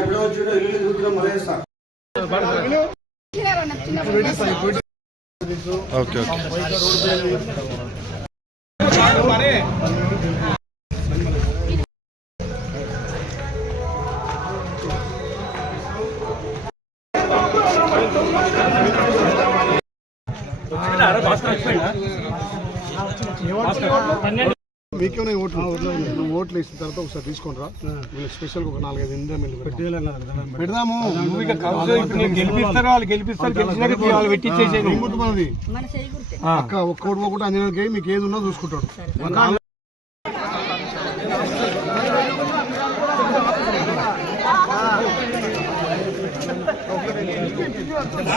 ఇప్పుడు వచ్చి ఇల్లు ఓకే మీకేమైనా ఓట్లు? నువ్వు ఓట్లు వేసిన తర్వాత ఒకసారి తీసుకొని రా వీళ్ళకి స్పెషల్ ఒక నాలుగైదు ఇండియా మిల్లు పెడదాము. నువ్వు ఇక గెలిపిస్తారు వాళ్ళు గెలిపిస్తారు గెలిచినాక వాళ్ళు పెట్టించేసేది మనది అక్క ఒక్కోటి ఒకటి అంజనకి మీకు ఏది ఉన్నా చూసుకుంటాడు.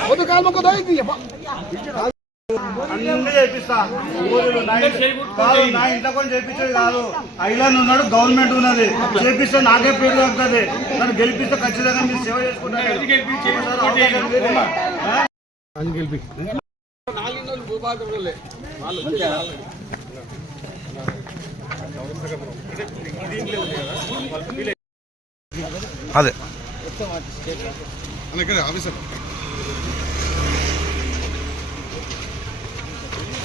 వద్దు కాలు మొక్క దయచేసి అబ్బా. అన్ని చేపిస్తా. నా ఇంట్లో- కాదు నా ఇంట్లో కూడా చేపించేది కాదు. ఐలాండ్ ఉన్నాడు గవర్నమెంట్ ఉన్నది. చేపిస్తే నాకే పేరు దొరుకుతుంది. నన్ను గెలిపిస్తే ఖచ్చితంగా మీరు సేవ చేసుకుంటారు. అదే. ఆఫీసర్.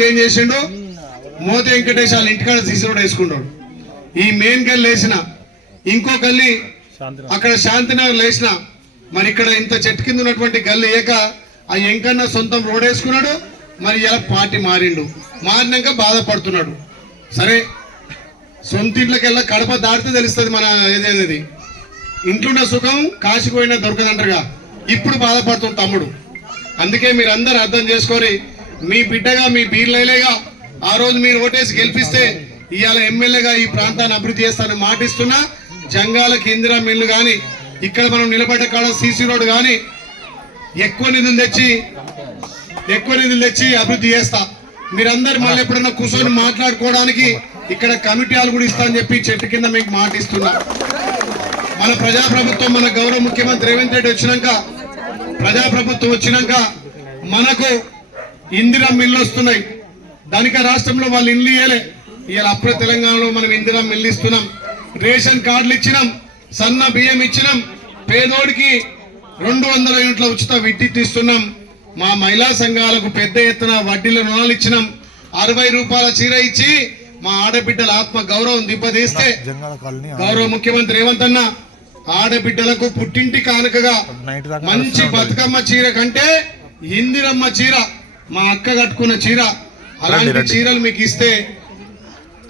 గారికి ఏం చేసిండు? మోతి వెంకటేష్ వాళ్ళ ఇంటికాడ సీసీ రోడ్ వేసుకున్నాడు. ఈ మెయిన్ గల్లి వేసిన ఇంకో గల్లి అక్కడ శాంతినగర్ లేచిన మరి ఇక్కడ ఇంత చెట్టు కింద ఉన్నటువంటి గల్లి ఏక ఆ ఎంకన్న సొంతం రోడ్ వేసుకున్నాడు మరి ఇలా పార్టీ మారిండు. మారినాక బాధపడుతున్నాడు. సరే సొంత ఇంట్లోకెల్లా కడప దాటితే తెలుస్తుంది మన ఏదేది? ఇంట్లోన్న సుఖం కాశీపోయినా దొరకదంటారుగా. ఇప్పుడు బాధపడుతుంది తమ్ముడు. అందుకే మీరు అందరు అర్థం చేసుకొని మీ బిడ్డగా మీ బీర్లైలేగా ఆ రోజు మీరు ఓటేసి గెలిపిస్తే ఇవాళ ఎమ్మెల్యేగా ఈ ప్రాంతాన్ని అభివృద్ధి చేస్తానని మాటిస్తున్నా. జంగాలకి ఇందిరా మిల్లు కానీ ఇక్కడ మనం నిలబడ్డ కాడ సీసీ రోడ్ కానీ ఎక్కువ నిధులు తెచ్చి ఎక్కువ నిధులు తెచ్చి అభివృద్ధి చేస్తా. మీరందరు మళ్ళీ ఎప్పుడైనా కూర్చొని మాట్లాడుకోవడానికి ఇక్కడ కమిటీ హాల్ కూడా ఇస్తా అని చెప్పి చెట్టు కింద మీకు మాటిస్తున్నా. మన ప్రజాప్రభుత్వం మన గౌరవ ముఖ్యమంత్రి రేవంత్ రెడ్డి వచ్చినాక ప్రజాప్రభుత్వం వచ్చినాక మనకు ఇందిరా మిల్లు వస్తున్నాయి. ధనిక రాష్ట్రంలో వాళ్ళు ఇల్లు ఇయ్యలే. ఇవాళ అప్పుడే తెలంగాణలో మనం ఇందిరా మిల్లు ఇస్తున్నాం. రేషన్ కార్డులు ఇచ్చినాం. సన్న బియ్యం ఇచ్చినాం. పేదోడికి రెండు వందల యూనిట్ల ఉచిత విద్యుత్ ఇస్తున్నాం. మా మహిళా సంఘాలకు పెద్ద ఎత్తున వడ్డీల రుణాలు ఇచ్చినాం. అరవై రూపాయల చీర ఇచ్చి మా ఆడబిడ్డల ఆత్మ గౌరవం దిబ్బతీస్తే గౌరవ ముఖ్యమంత్రి రేవంత్ అన్న ఆడబిడ్డలకు పుట్టింటి కానుకగా మంచి బతుకమ్మ చీర కంటే ఇందిరమ్మ చీర మా అక్క కట్టుకున్న చీర అలాంటి చీరలు మీకు ఇస్తే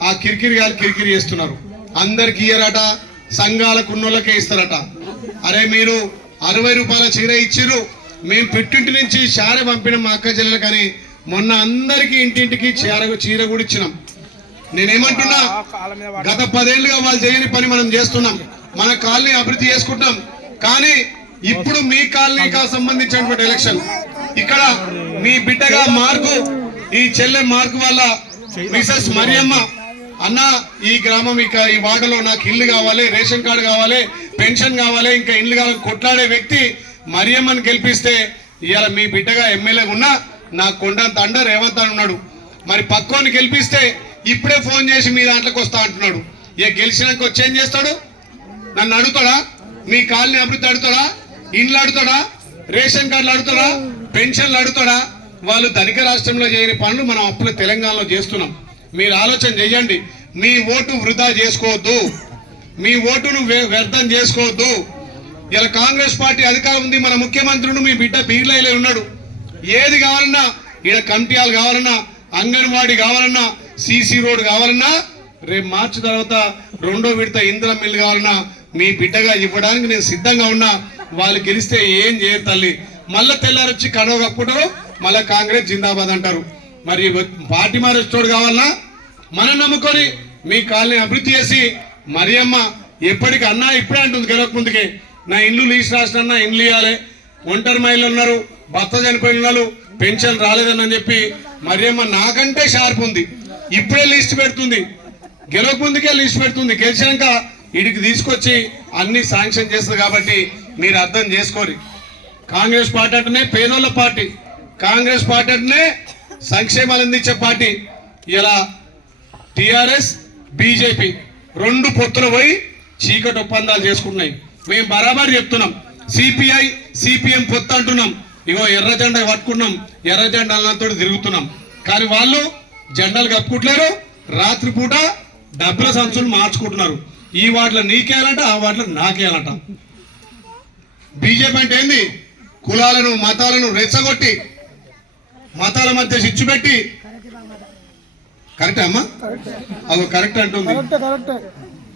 ఆ కిరికిరి గారు కిరికిరి చేస్తున్నారు. అందరికి ఇయ్యరట సంఘాలకు ఉన్నోళ్ళకే ఇస్తారట. అరే మీరు అరవై రూపాయల చీర ఇచ్చిర్రు మేము పెట్టింటి నుంచి శార పంపిన మా అక్క చెల్లెలు కానీ మొన్న అందరికి ఇంటింటికి చీర చీర కూడా ఇచ్చినాం. నేనేమంటున్నా గత పదేళ్ళుగా వాళ్ళు చేయని పని మనం చేస్తున్నాం. మన కాలనీ అభివృద్ధి చేసుకుంటున్నాం. కానీ ఇప్పుడు మీ కాలనీకి సంబంధించినటువంటి ఎలక్షన్ ఇక్కడ మీ బిడ్డగా మార్కు ఈ చెల్లె మార్కు వల్ల మిసెస్ మరియమ్మ అన్న ఈ గ్రామం ఇక ఈ వాడలో నాకు ఇల్లు కావాలి రేషన్ కార్డు కావాలి పెన్షన్ కావాలి ఇంకా ఇల్లు కావాలి కొట్లాడే వ్యక్తి మరియమ్మని గెలిపిస్తే ఇవాళ మీ బిడ్డగా ఎమ్మెల్యే ఉన్నా నాకు కొండంత అండ రేవంత్ అని ఉన్నాడు. మరి పక్కోని గెలిపిస్తే ఇప్పుడే ఫోన్ చేసి మీ దాంట్లోకి వస్తా అంటున్నాడు. ఇక గెలిచినాక వచ్చి ఏం చేస్తాడు? నన్ను అడుగుతాడా? మీ కాలనీ అభివృద్ధి అడుగుతాడా? ఇండ్లు అడుగుతాడా? రేషన్ కార్డులు అడుగుతాడా? పెన్షన్లు అడుగుతాడా? వాళ్ళు ధనిక రాష్ట్రంలో చేయని పనులు మనం అప్పులు తెలంగాణలో చేస్తున్నాం. మీరు ఆలోచన చెయ్యండి. మీ ఓటు వృధా చేసుకోవద్దు. మీ ఓటును వ్యర్థం చేసుకోవద్దు. ఇలా కాంగ్రెస్ పార్టీ అధికారం ఉంది మన ముఖ్యమంత్రుడు మీ బిడ్డ బీర్లైలే ఉన్నాడు. ఏది కావాలన్నా ఈడ కంటియాలు కావాలన్నా అంగన్వాడీ కావాలన్నా సీసీ రోడ్ కావాలన్నా రేపు మార్చి తర్వాత రెండో విడత ఇంద్ర మిల్లు కావాలన్నా మీ బిడ్డగా ఇవ్వడానికి నేను సిద్ధంగా ఉన్నా. వాళ్ళు గెలిస్తే ఏం చేయరు తల్లి. మళ్ళా తెల్లారొచ్చి కడవ కప్పుకుంటారు మళ్ళా కాంగ్రెస్ జిందాబాద్ అంటారు. మరి పార్టీ మారేస్తోడు కావాలన్నా మనం నమ్ముకొని మీ కాలనీ అభివృద్ధి చేసి మరియమ్మ ఎప్పటికి అన్నా ఇప్పుడే అంటుంది గెలవక ముందుకే. నా ఇండ్లు లీజ్ రాసిన ఇండ్లు ఇవ్వాలి ఒంటరి మహిళలు ఉన్నారు భర్త చనిపోయిన ఉన్నారు పెన్షన్ రాలేదని చెప్పి మరియమ్మ నాకంటే షార్ప్ ఉంది. ఇప్పుడే లిస్ట్ పెడుతుంది. గెలవక ముందుకే లిస్ట్ పెడుతుంది. గెలిచాక ఇడికి తీసుకొచ్చి అన్ని శాంక్షన్ చేస్తుంది కాబట్టి మీరు అర్థం చేసుకోరు. కాంగ్రెస్ పార్టీ అంటేనే పేదోళ్ళ పార్టీ. కాంగ్రెస్ పార్టీ అంటేనే సంక్షేమాలు అందించే పార్టీ. ఇలా టిఆర్ఎస్ బీజేపీ రెండు పొత్తులు పోయి చీకటి ఒప్పందాలు చేసుకున్నాయి మేము బరాబర్ చెప్తున్నాం. సిపిఐ సిపిఎం పొత్తు అంటున్నాం. ఇగో ఎర్ర జెండా పట్టుకున్నాం. ఎర్ర జెండాలతో తిరుగుతున్నాం. కానీ వాళ్ళు జెండాలు కప్పుకుంటలేరు. రాత్రిపూట డబ్బుల సంచులు మార్చుకుంటున్నారు. ఈ వాటిలో నీకేయాలంట ఆ వాటిలో నాకేయాలంట. బీజేపీ అంటే ఏంది? కులాలను మతాలను రెచ్చగొట్టి మతాల మధ్య చిచ్చు పెట్టి. కరెక్ట్ అమ్మా? అవి కరెక్ట్ అంటుంది.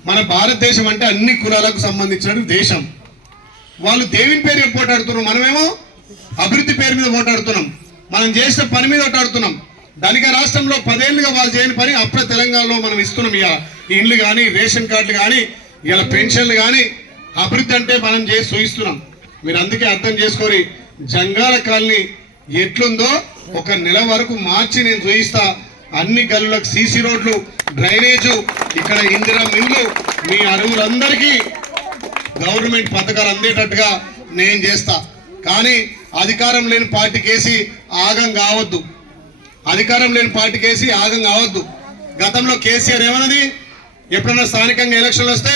మన భారతదేశం అంటే అన్ని కులాలకు సంబంధించిన దేశం. వాళ్ళు దేవుని పేరు చెప్పి పోటాడుతున్నారు మనమేమో అభివృద్ధి పేరు మీద పోటాడుతున్నాం మనం చేసిన పని మీద ఓటాడుతున్నాం ధనిక రాష్ట్రంలో పదేళ్ళుగా వాళ్ళు చేయని పని అప్పుడే తెలంగాణలో మనం ఇస్తున్నాం. ఈ ఇండ్లు కానీ రేషన్ కార్డులు కానీ ఇవాళ పెన్షన్లు కానీ అభివృద్ధి అంటే మనం చేసి చూయిస్తున్నాం మీరు అందుకే అర్థం చేసుకొని జంగాల కాలనీ ఎట్లుందో ఒక నెల వరకు మార్చి నేను చూయిస్తా. అన్ని గల్లులకు సీసీ రోడ్లు డ్రైనేజు ఇక్కడ ఇందిరా మిల్లు మీ అరువులందరికీ గవర్నమెంట్ పథకాలు అందేటట్టుగా నేను చేస్తా. కానీ అధికారం లేని పార్టీకేసి ఆగం కావద్దు. అధికారం లేని పార్టీకేసి ఆగం కావద్దు. గతంలో కేసీఆర్ ఏమన్నది? ఎప్పుడన్నా స్థానికంగా ఎలక్షన్లు వస్తే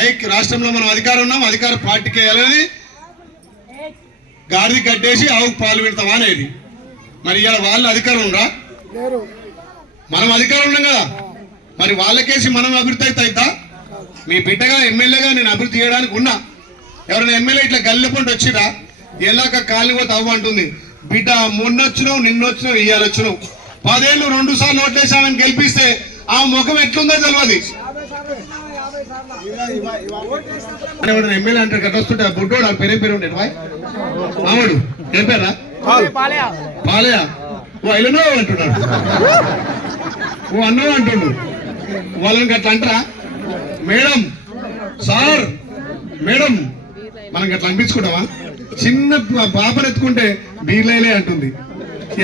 ఏ రాష్ట్రంలో మనం అధికారం ఉన్నాం అధికార పార్టీకి వెళ్ళని గాడిది కట్టేసి ఆవుకు పాలు పెడతామా అనేది. మరి ఇలా వాళ్ళు అధికారం ఉండరా? మనం అధికారం ఉన్నాం కదా. మరి వాళ్ళకేసి మనం అభివృద్ధి అయితే అవుతా మీ బిడ్డగా ఎమ్మెల్యేగా నేను అభివృద్ధి చేయడానికి ఉన్నా. ఎవరైనా ఎమ్మెల్యే ఇట్లా గల్లెపండి వచ్చిరా? ఎలాక కాలి పోతే అవ్వ అంటుంది. బిడ్డ మొన్నొచ్చినావు నిన్నొచ్చినావు ఇయ్యాలొచ్చినావు. పదేళ్ళు రెండు సార్లు ఓట్లేసామని గెలిపిస్తే ఆ ముఖం ఎట్లుందో తెలియదు ఎమ్మెల్యే అంటే కట్ట వస్తుంటే బుడ్డోడు ఆ పేరే పేరు ఉండేది. బాయ్ మామూడు ఏం పేరా పాలయా ఓ ఐలనో అంటున్నాడు. ఓ అన్నో అంటుండు. వాళ్ళని అట్లా అంటారా? మేడం సార్ మేడం మనం అట్లా అనిపించుకుంటావా చిన్న పాపను ఎత్తుకుంటే బీర్లైలే అంటుంది.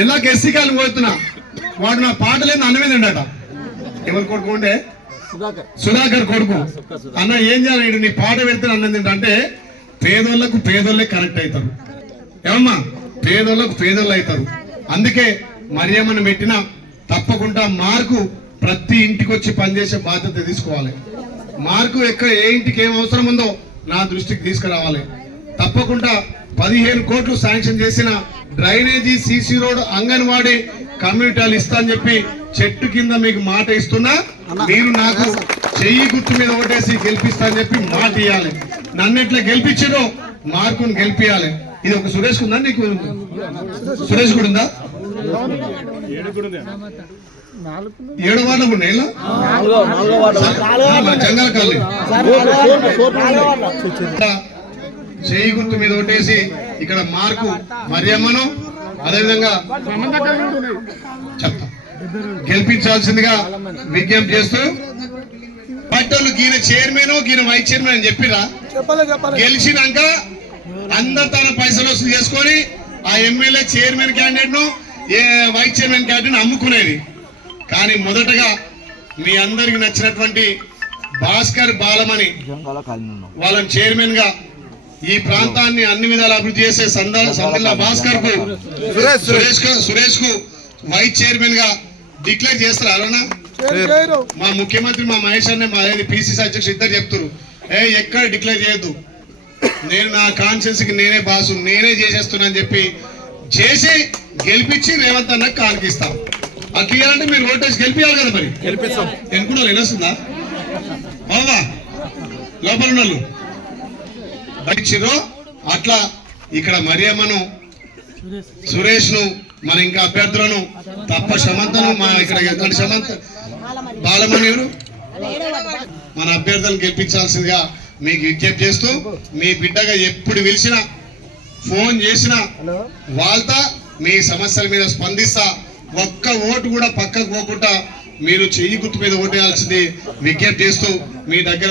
ఎలా ఎస్సీ కాలం పోతున్నా. వాడు నా పాటలేదు అన్నమేదండట ఎవరు కొడుకు ఉండే సుధాకర్. కొడుకు. అన్న ఏం చేయాలి? నీ పాట పెడితే అన్నది ఏంటంటే పేదోళ్ళకు పేదోళ్ళే కరెక్ట్ అవుతారు. ఏమమ్మా? పేదోళ్ళకు పేదోళ్ళు అవుతారు. అందుకే మరియమ్మను పెట్టిన తప్పకుండా మార్కు ప్రతి ఇంటికి వచ్చి పనిచేసే బాధ్యత తీసుకోవాలి. మార్కు ఎక్కడ ఏ ఇంటికి ఏం అవసరం ఉందో నా దృష్టికి తీసుకురావాలి. తప్పకుండా పదిహేను కోట్లు శాంక్షన్ చేసిన డ్రైనేజీ సీసీ రోడ్ అంగన్వాడీ కమ్యూనిటీలు ఇస్తా అని చెప్పి చెట్టు కింద మీకు మాట ఇస్తున్నా. మీరు నాకు చెయ్యి గుర్తు మీద ఓటేసి గెలిపిస్తా అని చెప్పి మాట ఇవ్వాలి నన్ను ఎట్లా గెలిపించారో మార్కును గెలిపియాలి ఇది ఒక సురేష్ ఉందా నీకు? సురేష్ కూడా ఉందా? ఏడు వార్డులు ఉన్నాయి? జంగల కాలనీ. చేయి గుర్తు మీద ఓటేసి ఇక్కడ మార్కు మరియమ్మను అదేవిధంగా చెప్తా. గెలిపించాల్సిందిగా విజ్ఞప్తి చేస్తూ పట్టోళ్ళు గీన చైర్మన్ గీన వైస్ చైర్మన్ అని చెప్పిరా. గెలిచినాక అందరు తన పైసలు వసూలు చేసుకొని ఆ ఎమ్మెల్యే చైర్మన్ క్యాండిడేట్ను ఏ వైస్ చైర్మన్ క్యాండిడేట్ అమ్ముకునేది. కానీ మొదటగా మీ అందరికి నచ్చినటువంటి భాస్కర్ బాలమని వాళ్ళని చైర్మన్గా ఈ ప్రాంతాన్ని అన్ని విధాలు అభివృద్ధి చేసే సంద సందిల్లా భాస్కర్కు సురేష్కు సురేష్కు వైస్ చైర్మన్గా డిక్లేర్ చేస్తారు అలానా మా ముఖ్యమంత్రి మా మహేష్ అన్న మా పిసిసి అధ్యక్షుడు ఇద్దరు చెప్తారు ఏ ఎక్కడ డిక్లేర్ చేయొద్దు. నేను నా కాన్షియన్స్కి నేనే బాసు నేనే చేసేస్తున్నా అని చెప్పి చేసి గెలిపించి రేవంత్ అన్న కానికిస్తా అట్లా ఇవ్వాలంటే మీరు ఓటేసి గెలిపించాలి కదా మరి? గెలిపిస్తాం. ఎన్నుకున్న వినొస్తుందా అవునా? లోపల ఉన్న వాళ్ళు ఇచ్చిర్రు అట్లా ఇక్కడ మరియమ్మను సురేష్ను మన ఇంకా అభ్యర్థులను తప్ప సమంతను మా ఇక్కడ ఎట్లాంటి సమంత బాలమణి ఎవరు? మన అభ్యర్థులను గెలిపించాల్సిందిగా మీకు విజ్ఞప్తి చేస్తూ మీ బిడ్డగా ఎప్పుడు పిలిచినా ఫోన్ చేసినా వాళ్ళతో మీ సమస్యల మీద స్పందిస్తా. ఒక్క ఓటు కూడా పక్కకు పోకుండా మీరు చెయ్యి గుర్తు మీద ఓటేయాల్సింది విజ్ఞప్తి చేస్తూ మీ దగ్గర